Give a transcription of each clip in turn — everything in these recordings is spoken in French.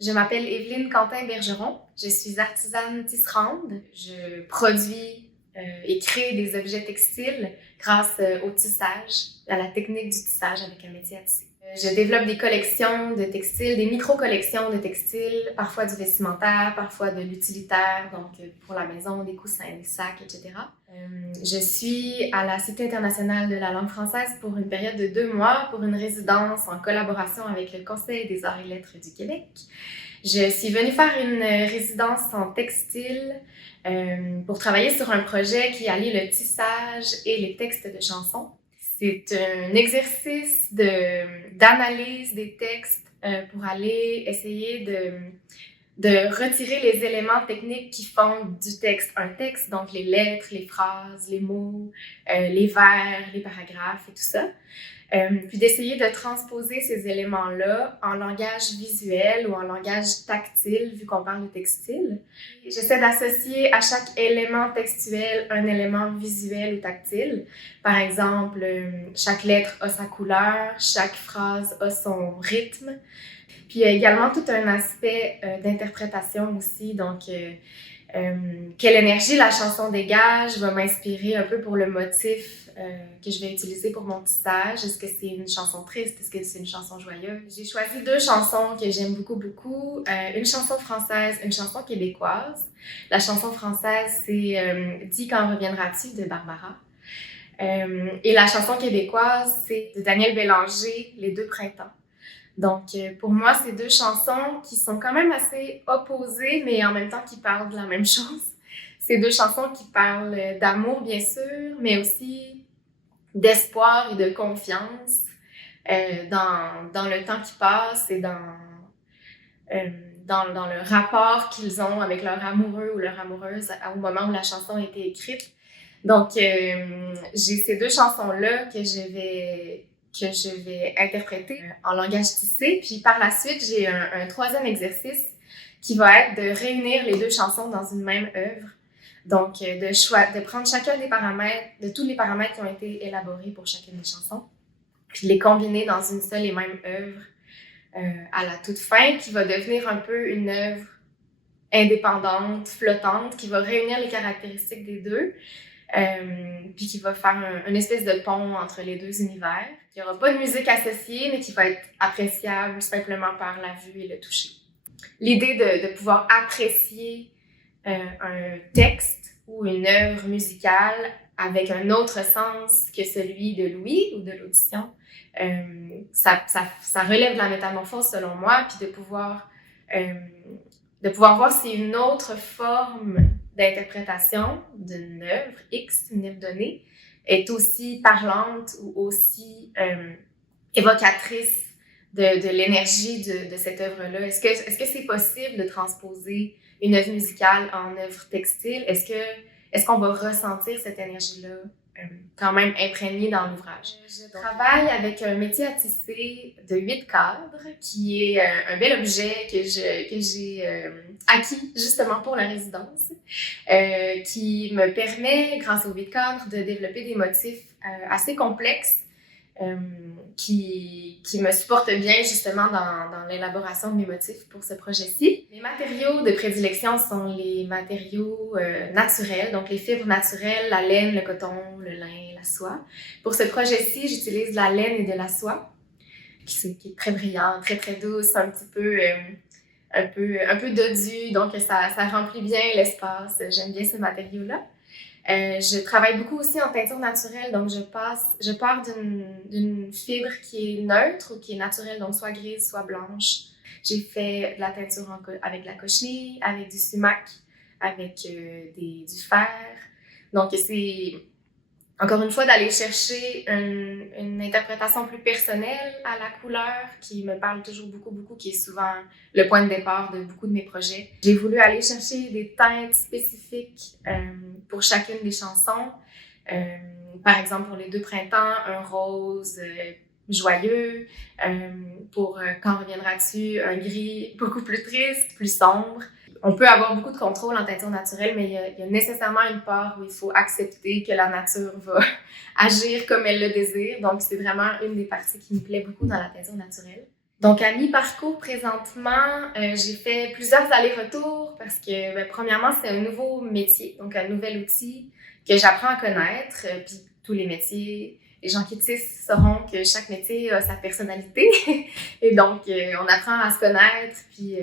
Je m'appelle Évelyne Quentin-Bergeron. Je suis artisane tisserande. Je produis et crée des objets textiles grâce au tissage, à la technique du tissage avec un métier à tisser. Je développe des collections de textiles, des micro-collections de textiles, parfois du vestimentaire, parfois de l'utilitaire, donc pour la maison, des coussins, des sacs, etc. Je suis à la Cité internationale de la langue française pour une période de 2 mois pour une résidence en collaboration avec le Conseil des arts et lettres du Québec. Je suis venue faire une résidence en textile pour travailler sur un projet qui allie le tissage et les textes de chansons. C'est un exercice d'analyse des textes pour aller essayer de retirer les éléments techniques qui font du texte un texte, donc les lettres, les phrases, les mots, les vers, les paragraphes et tout ça. Puis d'essayer de transposer ces éléments-là en langage visuel ou en langage tactile, vu qu'on parle de textile. J'essaie d'associer à chaque élément textuel un élément visuel ou tactile. Par exemple, chaque lettre a sa couleur, chaque phrase a son rythme. Puis il y a également tout un aspect d'interprétation aussi, donc quelle énergie la chanson dégage va m'inspirer un peu pour le motif que je vais utiliser pour mon tissage. Est-ce que c'est une chanson triste? Est-ce que c'est une chanson joyeuse? J'ai choisi 2 chansons que j'aime beaucoup. Une chanson française, une chanson québécoise. La chanson française, c'est « Dis quand reviendras-tu » de Barbara. Et la chanson québécoise, c'est de Daniel Bélanger, « Les deux printemps ». Donc, pour moi, c'est 2 chansons qui sont quand même assez opposées, mais en même temps qui parlent de la même chose. C'est 2 chansons qui parlent d'amour, bien sûr, mais aussi d'espoir et de confiance dans le temps qui passe et dans le rapport qu'ils ont avec leur amoureux ou leur amoureuse au moment où la chanson a été écrite. Donc, j'ai ces 2 chansons-là que je vais interpréter en langage tissé. Puis par la suite, j'ai un 3e exercice qui va être de réunir les 2 chansons dans une même œuvre. Donc, de prendre chacun des paramètres, de tous les paramètres qui ont été élaborés pour chacune des chansons, puis de les combiner dans une seule et même œuvre à la toute fin, qui va devenir un peu une œuvre indépendante, flottante, qui va réunir les caractéristiques des deux. Puis qui va faire une espèce de pont entre les 2 univers. Il n'y aura pas de musique associée, mais qui va être appréciable simplement par la vue et le toucher. L'idée de pouvoir apprécier un texte ou une œuvre musicale avec un autre sens que celui de l'ouïe ou de l'audition, ça relève de la métamorphose selon moi, puis de pouvoir voir si une autre forme d'interprétation d'une œuvre X, une œuvre donnée, est aussi parlante ou aussi évocatrice de l'énergie de cette œuvre-là. Est-ce que c'est possible de transposer une œuvre musicale en œuvre textile? Est-ce qu'on va ressentir cette énergie-là quand même imprégnée dans l'ouvrage? Je travaille avec un métier à tisser de 8 cadres, qui est un bel objet que j'ai acquis justement pour la résidence, qui me permet, grâce aux 8 cadres, de développer des motifs assez complexes qui me supportent bien justement dans l'élaboration de mes motifs pour ce projet-ci. Mes matériaux de prédilection sont les matériaux naturels, donc les fibres naturelles, la laine, le coton, le lin, la soie. Pour ce projet-ci, j'utilise de la laine et de la soie, qui est très brillante, très très douce, un peu dodue, donc ça remplit bien l'espace. J'aime bien ce matériau-là. Je travaille beaucoup aussi en teinture naturelle, donc je pars d'une fibre qui est neutre ou qui est naturelle, donc soit grise, soit blanche. J'ai fait de la teinture avec de la cochenille, avec du sumac, avec du fer. Donc c'est encore une fois d'aller chercher une interprétation plus personnelle à la couleur qui me parle toujours beaucoup, qui est souvent le point de départ de beaucoup de mes projets. J'ai voulu aller chercher des teintes spécifiques pour chacune des chansons. Par exemple, pour les 2 printemps, un rose joyeux. Pour Quand reviendras-tu, un gris beaucoup plus triste, plus sombre. On peut avoir beaucoup de contrôle en teinture naturelle, mais il y a nécessairement une part où il faut accepter que la nature va agir comme elle le désire. Donc, c'est vraiment une des parties qui me plaît beaucoup dans la teinture naturelle. Donc, à mi-parcours, présentement, j'ai fait plusieurs allers-retours parce que, premièrement, c'est un nouveau métier, donc un nouvel outil que j'apprends à connaître. Puis tous les métiers, les gens qui tissent sauront que chaque métier a sa personnalité. Et donc, on apprend à se connaître, puis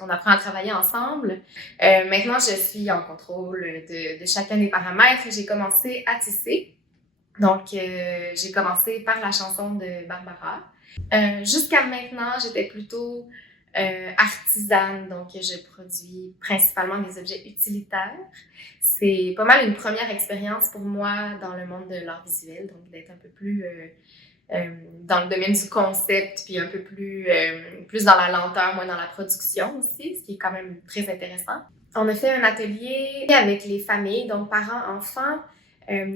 on apprend à travailler ensemble. Maintenant, je suis en contrôle de chacun des paramètres. J'ai commencé à tisser. Donc, j'ai commencé par la chanson de Barbara. Jusqu'à maintenant, j'étais plutôt artisane, donc je produis principalement des objets utilitaires. C'est pas mal une première expérience pour moi dans le monde de l'art visuel, donc d'être un peu plus dans le domaine du concept, puis un peu plus dans la lenteur, moins dans la production aussi, ce qui est quand même très intéressant. On a fait un atelier avec les familles, donc parents, enfants,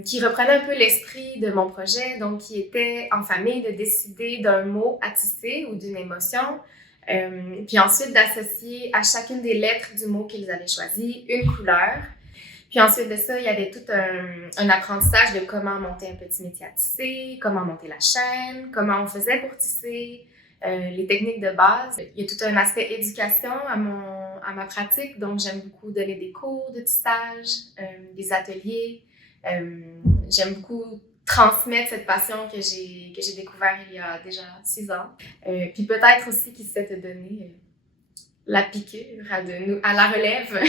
qui reprenait un peu l'esprit de mon projet, donc qui était en famille de décider d'un mot à tisser ou d'une émotion, puis ensuite d'associer à chacune des lettres du mot qu'ils avaient choisi une couleur. Puis ensuite de ça, il y avait tout un apprentissage de comment monter un petit métier à tisser, comment monter la chaîne, comment on faisait pour tisser, les techniques de base. Il y a tout un aspect éducation à ma pratique, donc j'aime beaucoup donner des cours de tissage, des ateliers. J'aime beaucoup transmettre cette passion que j'ai découvert il y a déjà 6 ans. Puis peut-être aussi qui sait te donner la piqûre à la relève.